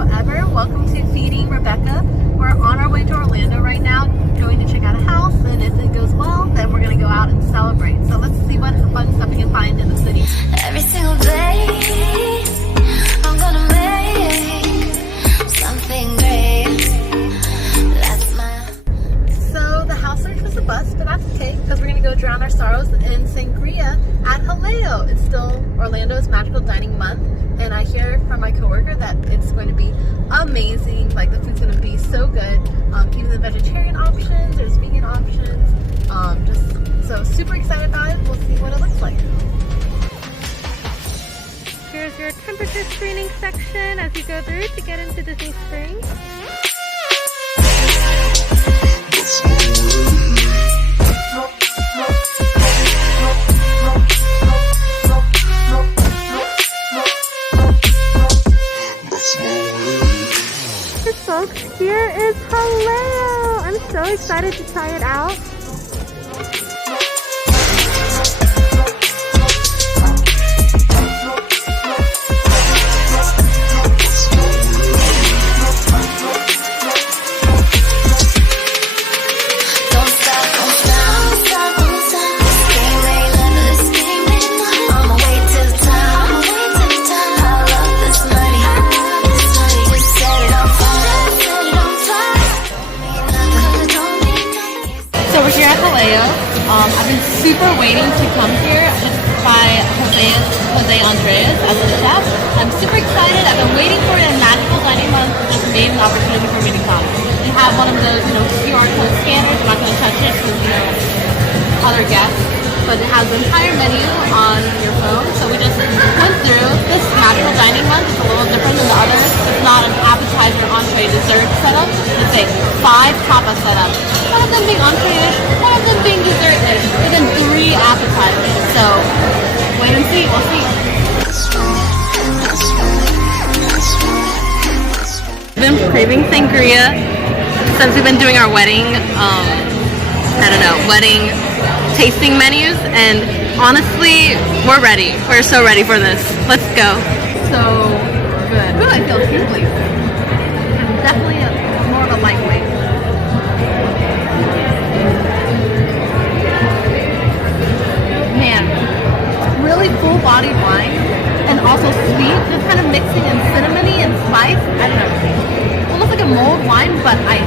video ever. Welcome to Feeding Rebecca. We're on our way to Orlando right now, going to check out a house, and if it goes well, then we're going to go out and celebrate. So let's see what fun stuff we can find in the city. Every single day, I'm gonna make something great. That's my... So the house search was a bust, but that's okay, because we're going to go drown our sorrows in Sangria at Jaleo. It's still Orlando's Magical Dining Month, and I hear from my coworker that it's going to be amazing. Like, the food's going to be so good. Even the vegetarian options, there's vegan options. Just so super excited about it. We'll see what it looks like. Here's your temperature screening section as you go through to get into Disney Springs. Folks, here is Jaleo. I'm so excited to try it out. I've been super waiting to come here just by Entree as a chef. I'm super excited. I've been waiting for it in Magical Dining Month. Just made an opportunity for me to come. They have one of those, QR code scanners. I'm not going to touch it because, other guests. But it has the entire menu on your phone. So we just went through this Magical Dining Month. It's a little different than the others. It's not an appetizer, entree, dessert setup. It's a 5 tapas setup. One of them being entree-ish, one of them being dessert-ish, and then 3 appetizers. So wait and see. We'll see. I've been craving sangria since we've been doing our wedding. Wedding tasting menus, and honestly, we're ready. We're so ready for this. Let's go. So good. Ooh, I feel tingly. I'm definitely more of a lightweight. Man, really full-bodied wine, and also sweet, just kind of mixing in cinnamony and spice. I don't know. Almost like a mulled wine, but ice.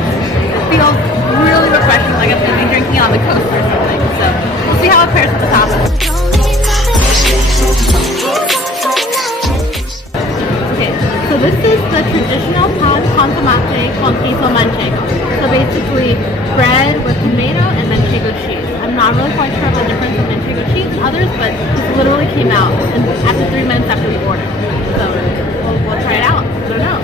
It feels really refreshing, like I'm going to be drinking on the coast or something. So we'll see how it pairs with the tapas. Okay, so this is the traditional pan con tomate con queso Manchego. So basically bread with tomato and Manchego cheese. I'm not really quite sure of the difference of Manchego cheese and others, but this literally came out after 3 minutes after we ordered. So we'll try it out. I don't know.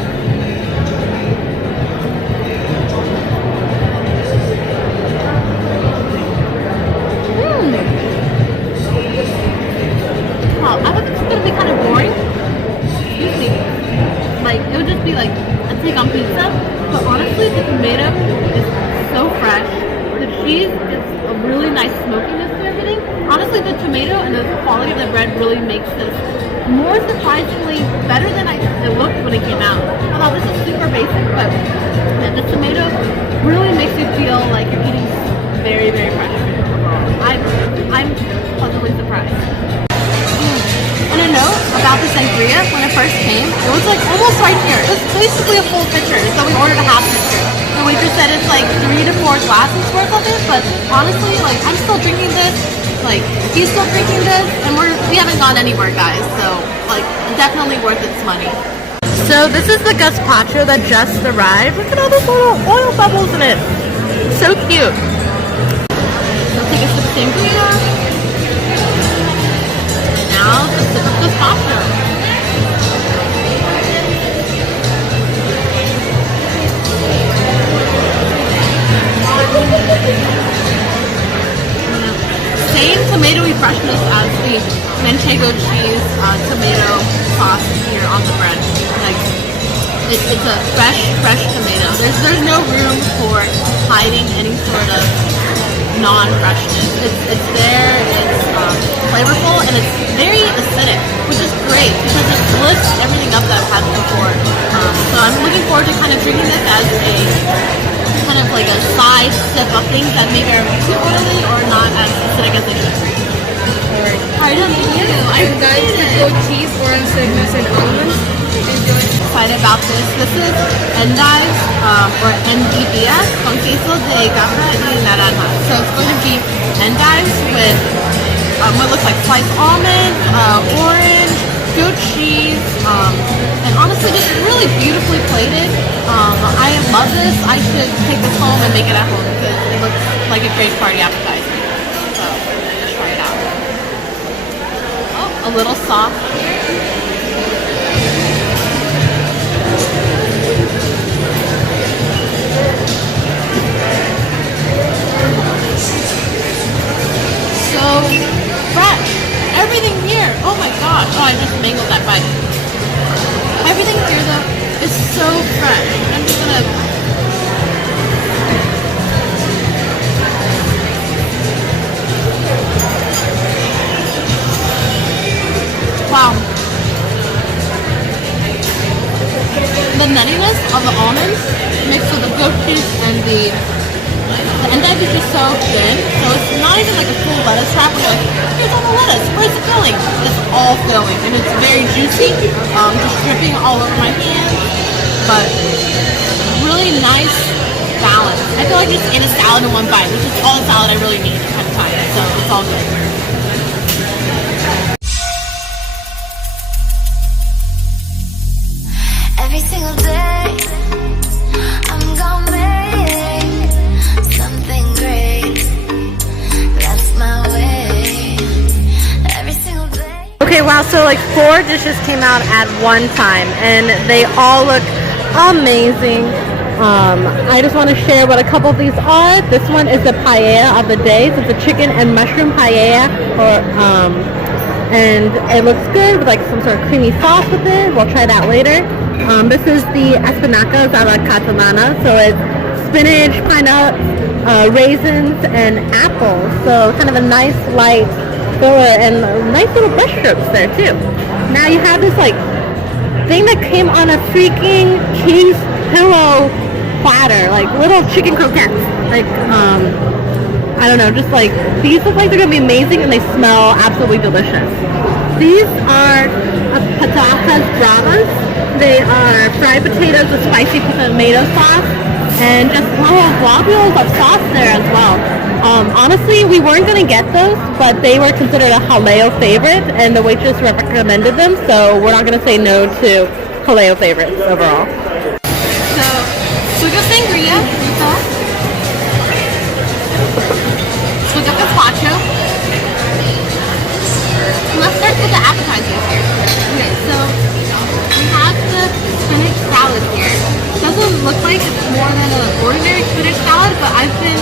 I thought this was going to be kind of boring. Excuse me. Like, it would just be like a take on pizza. But honestly, the tomato is so fresh. The cheese is a really nice smokiness to everything. Honestly, the tomato and the quality of the bread really makes this more surprisingly better than it looked when it came out. I thought this is super basic, but the tomato really makes you feel like you're eating very, very fresh. I'm pleasantly surprised. And a note about the sangria, when it first came, it was like almost right here. It was basically a full pitcher, so we ordered a half pitcher. The waitress said it's like 3 to 4 glasses worth of it, but honestly, like, I'm still drinking this. Like, he's still drinking this, and we haven't gone anywhere, guys. So, like, definitely worth its money. So this is the Gazpacho that just arrived. Look at all those little oil bubbles in it. So cute. So take a sip of sangria. Now, the sip of Gazpacho. Same tomatoey freshness as the Manchego cheese tomato sauce here on the bread. Like, it's a fresh tomato. There's no room for hiding any sort of non-freshness. It's there, it's flavorful, and it's very acidic, which is great because it lifts everything up that I've had before. So I'm looking forward to kind of drinking this as a kind of like a side sip of things that maybe are too oily or not as acidic as they should be. I don't know. And guys, the goat cheese, orange goodness, and almonds. Enjoy. Excited about this. This is Endives or Endibias con queso de cabra y naranjas. So it's going to be Endives with what looks like sliced almond, orange, goat cheese, and honestly just really beautifully plated. I love this. I should take this home and make it at home because it looks like a great party appetizer. So let's try it out. Oh, a little soft. So fresh. Everything here. Oh my gosh. Oh, I just mangled that bite. Everything here though is so fresh. I'm just gonna. Wow. The nuttiness of the almonds mixed with the goat cheese and the endive is just so thin, so it's not even like a full lettuce wrap. We're like, here's all the lettuce. Where's it going? It's all filling, and it's very juicy. Just dripping all over my hands, but really nice balance. I feel like I just ate a salad in one bite, which is all the salad I really need at the time. So it's all good. Every single day, I'm gonna make something great. That's my way. Every single day. Okay, wow, so like 4 dishes came out at one time and they all look amazing. I just want to share what a couple of these are. This one is the paella of the day. So it's a chicken and mushroom paella, and it looks good with like some sort of creamy sauce with it. We'll try that later. This is the Espinacas a la Catalana. So it's spinach, pineapples, raisins, and apples. So kind of a nice light filler and nice little brush strokes there too. Now you have this like thing that came on a freaking cheese pillow platter, like little chicken croquettes. Like I don't know, just like these look like they're gonna be amazing and they smell absolutely delicious. These are Patatas Bravas. They are fried potatoes with spicy tomato sauce and just little globules of sauce there as well. Honestly, we weren't going to get those, but they were considered a Jaleo favorite and the waitress recommended them, so we're not going to say no to Jaleo favorites overall. So we got Sangria, we got Gazpacho. Let's start with the appetizers here. Okay, so we have the spinach salad here. Doesn't look like it's more than an ordinary spinach salad, but I've been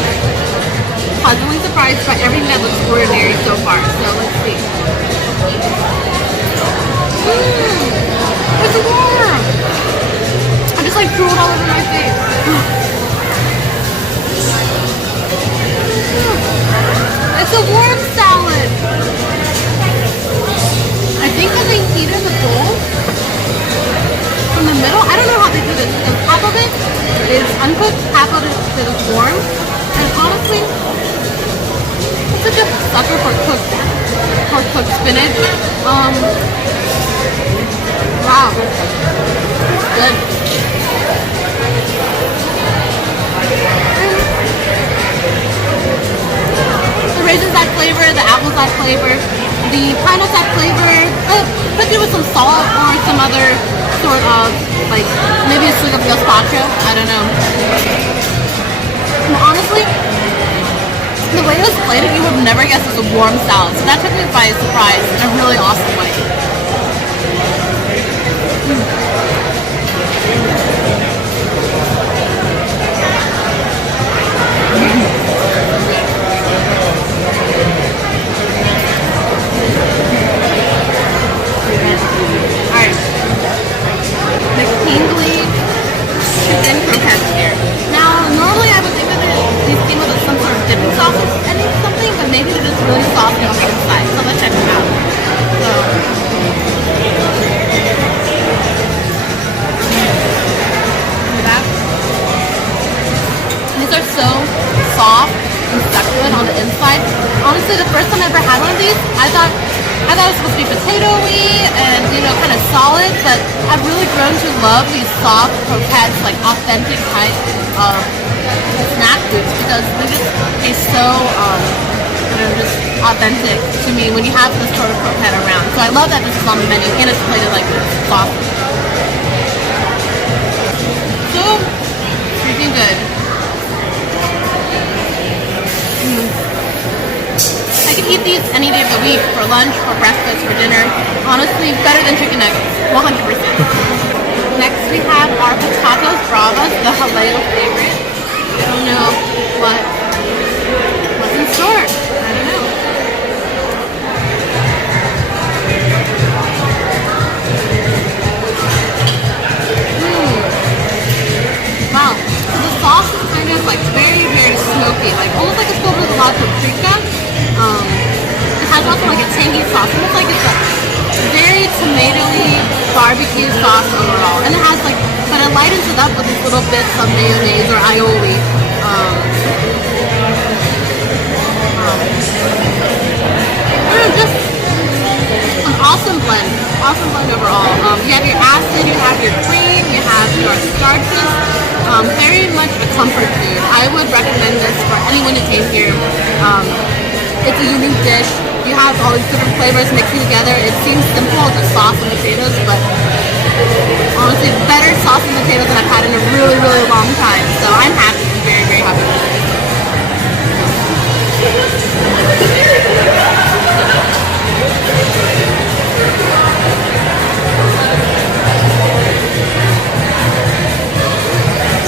pleasantly surprised by everything that looks ordinary so far. So let's see. It's warm! I just like threw it all over my face. It's a warm salad! I think that they heated the bowl from the middle. I don't know how they do this because half of it is uncooked, half of it is warm. And honestly, I'm such a sucker for cooked spinach. Wow. Good. The raisins add flavor, the apples add flavor, the pineapples add flavor. Could do with some salt or some other sort of, like, maybe a swig of Gazpacho. I don't know. And honestly, the way it was plated, you would never guess it's a warm salad. So that took me by surprise in a really awesome way. Alright. The tingly chicken croquettes here. Now, normally I would think that these came with some sort of dipping sauce or something, but maybe they're just really soft on the inside. So let's check them out. So, supposed to be potato-y and, you know, kind of solid, but I've really grown to love these soft croquettes, like authentic type of snack foods, because they just taste so, just authentic to me when you have this sort of croquette around. So I love that this is on the menu and it's plated like this, soft. So, freaking good. I could eat these any day of the week, for lunch, for breakfast, for dinner. Honestly, better than chicken nuggets, 100%. Next we have our Patatas Bravas, the Jaleo favorite. I don't know what's in store. I don't know. Wow. So the sauce is kind of like very, very smoky, like almost like it's filled with a lot of paprika. It has also like a tangy sauce. Almost like it's a very tomatoey barbecue sauce overall. And it has like, but it lightens it up with these little bits of mayonnaise or aioli. Just an awesome blend. Awesome blend overall. You have your acid, you have your cream, you have your starches. Very much a comfort food. I would recommend this for anyone who came here. It's a unique dish. You have all these different flavors mixing together. It seems simple, just sauce and potatoes, but honestly, better sauce and potatoes than I've had in a really, really long time. So I'm happy. I'm very, very happy with it.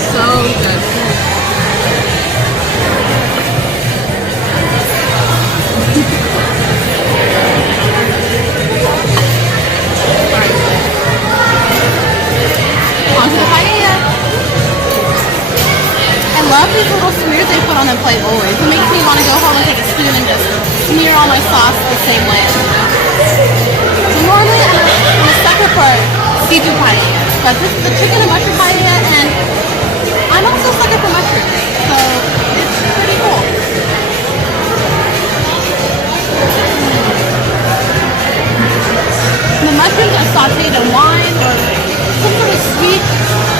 So good. Onto the paella. I love these little smears they put on the plate always. It makes me want to go home and take a spoon and just smear all my sauce the same way. You know? So normally I'm a sucker for seafood paella, but this is the chicken and mushroom paella, and I'm also a sucker for mushrooms, so it's pretty cool. The mushrooms are sautéed in wine or some sort of sweet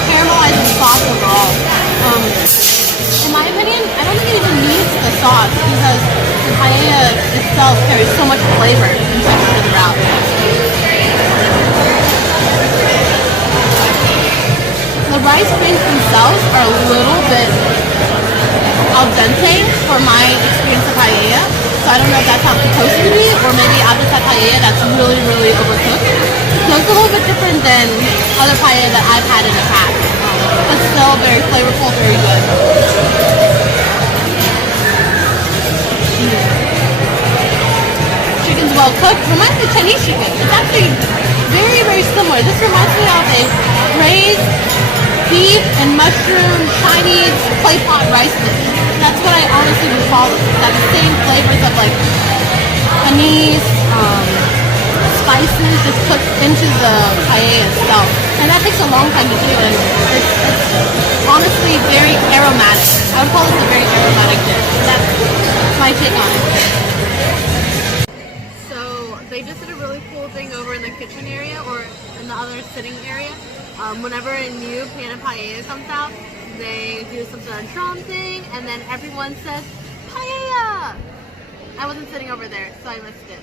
caramelized sauce overall. In my opinion, I don't think it even needs the sauce because the paella itself carries so much flavor and texture throughout. The rice grains themselves are a little bit al dente for my experience of paella. So I don't know if that's how it's supposed to be, or maybe I've just had paella that's really, really overcooked. So it's a little bit different than other paella that I've had in the past. But still very flavorful, very good. Chicken's well cooked. Reminds me of Chinese chicken. It's actually very, very similar. This reminds me of a braised beef and mushroom Chinese clay pot rice dish. That's what I honestly would call it. It's got the same flavors of like anise, spices just cooked into the paella itself. And that takes a long time to do, and it's honestly very aromatic. I would call this a very aromatic dish. That's my take on it. So they just did a really cool thing over in the kitchen area or in the other sitting area. Whenever a new pan of paella comes out, they do some sort of drum thing, and then everyone says, paella! I wasn't sitting over there, so I missed it.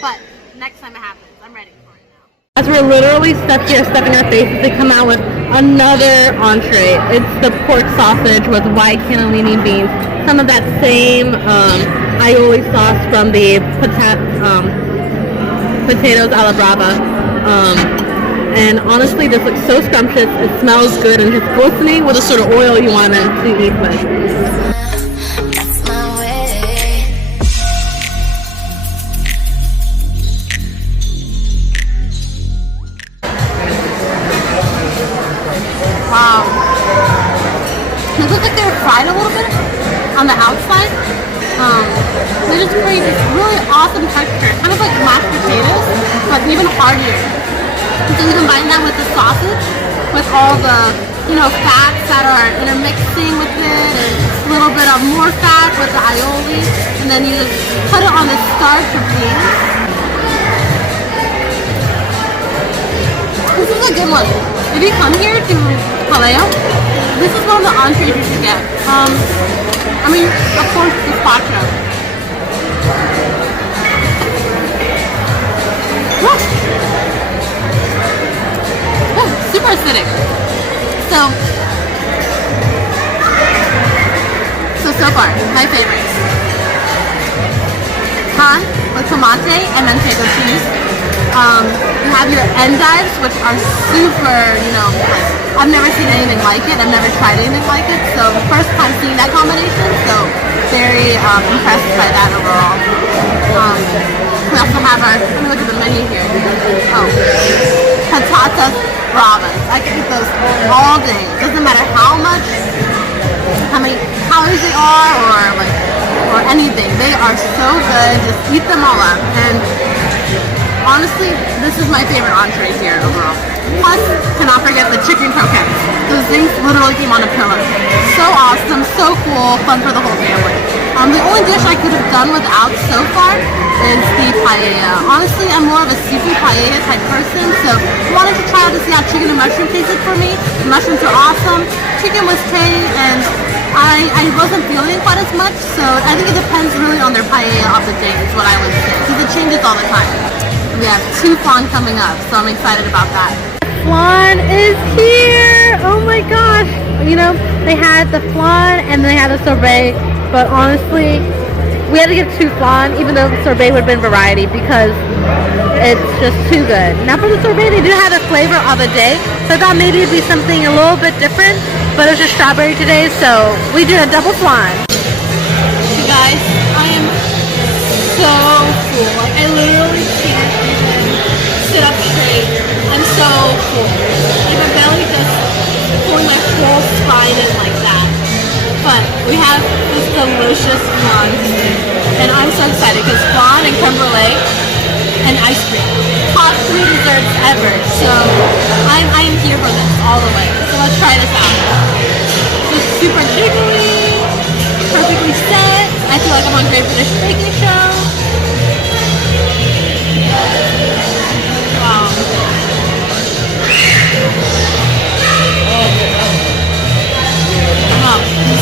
But next time it happens, I'm ready for it now. As we're literally stuck here, stuffing our faces, they come out with another entree. It's the pork sausage with white cannellini beans. Some of that same aioli sauce from the potatoes alla brava. And honestly, this looks so scrumptious. It smells good and it's glistening with the sort of oil you want to eat with. That's my way. Wow. It looks like they were fried a little bit on the outside. They just create this really awesome texture, kind of like mashed potatoes, but even hardier. So you combine that with the sausage, with all the, fats that are intermixing with it, and a little bit of more fat with the aioli, and then you just put it on the starch of beans. is a good one. If you come here to Jaleo, this is one of the entrees you should get. I mean, of course, Gazpacho. Super acidic. So far, my favorites. Pan with tomate and Manchego cheese. You have your Endives, which are super, you know, like, I've never seen anything like it. I've never tried anything like it. So first time seeing that combination, so very impressed by that overall. We also have our, let me look at the menu here. Oh, Patatas Bravas. I can eat those all day. Doesn't matter how many calories they are or anything. They are so good. Just eat them all up. And honestly, this is my favorite entree here overall. Plus, cannot forget the chicken croquettes. Those things literally came on a pillow. So awesome, so cool, fun for the whole family. The only dish I could have done without so far is the paella. Honestly, I'm more of a seafood paella type person, so I wanted to try out to see how chicken and mushroom tasted for me. The mushrooms are awesome. Chicken was tangy, and I wasn't feeling quite as much, so I think it depends really on their paella of the day is what I would say, because it changes all the time. We have 2 flan coming up, so I'm excited about that. Flan is here! Oh my gosh! You know, they had the flan and they had the sorbet, but honestly, we had to get 2 flan, even though the sorbet would have been variety, because it's just too good. Now for the sorbet, they do have the flavor of the day, so I thought maybe it'd be something a little bit different, but it was just strawberry today, so we did a double flan. You guys, I am so full. Like, I literally can't even sit up straight. I'm so full. Like, my belly just pulling my whole spine in like that. But we have this delicious flan, and I'm so excited because flan and creme brulee and ice cream, top 3 desserts ever. So I am here for this all the way. So let's try this out. Just super jiggly, perfectly set. I feel like I'm on Great British Baking Show. Wow.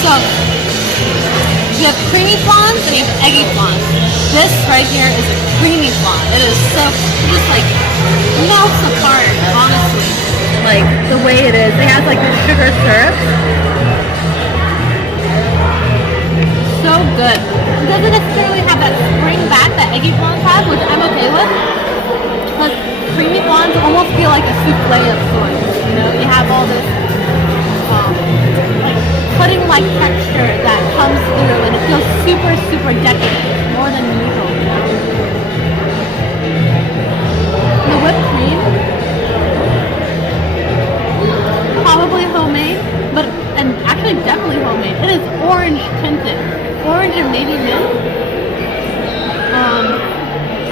So, you have creamy flans and you have eggy flans. This right here is a creamy flan. It is so, it just like melts apart, honestly. Like, the way it is. It has like the sugar syrup. So good. It doesn't necessarily have that spring back that eggy flans have, which I'm okay with. But creamy flans almost feel like a souffle of sorts. You know, you have all this like pudding-like texture that comes through, and it feels super, super decadent, more than usual. You know? The whipped cream, probably homemade, and actually definitely homemade. It is orange tinted, orange and maybe mint.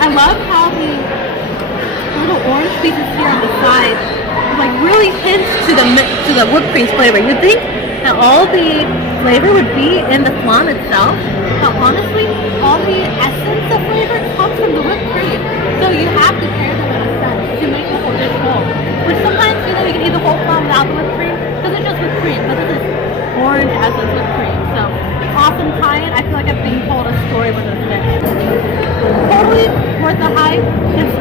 I love how the little orange pieces here on the side like really hints to the whipped cream flavor. You'd think that all the flavor would be in the flan itself, but honestly, all the essence of flavor comes from the whipped cream. So you have to pair them in a sense to make the whole dish whole. Which sometimes, you know, you can eat the whole flan without the whipped cream because it's just whipped cream, but this is orange essence whipped cream. So awesome tie-in. I feel like I'm being told a story with this dish. Totally worth the hype. It's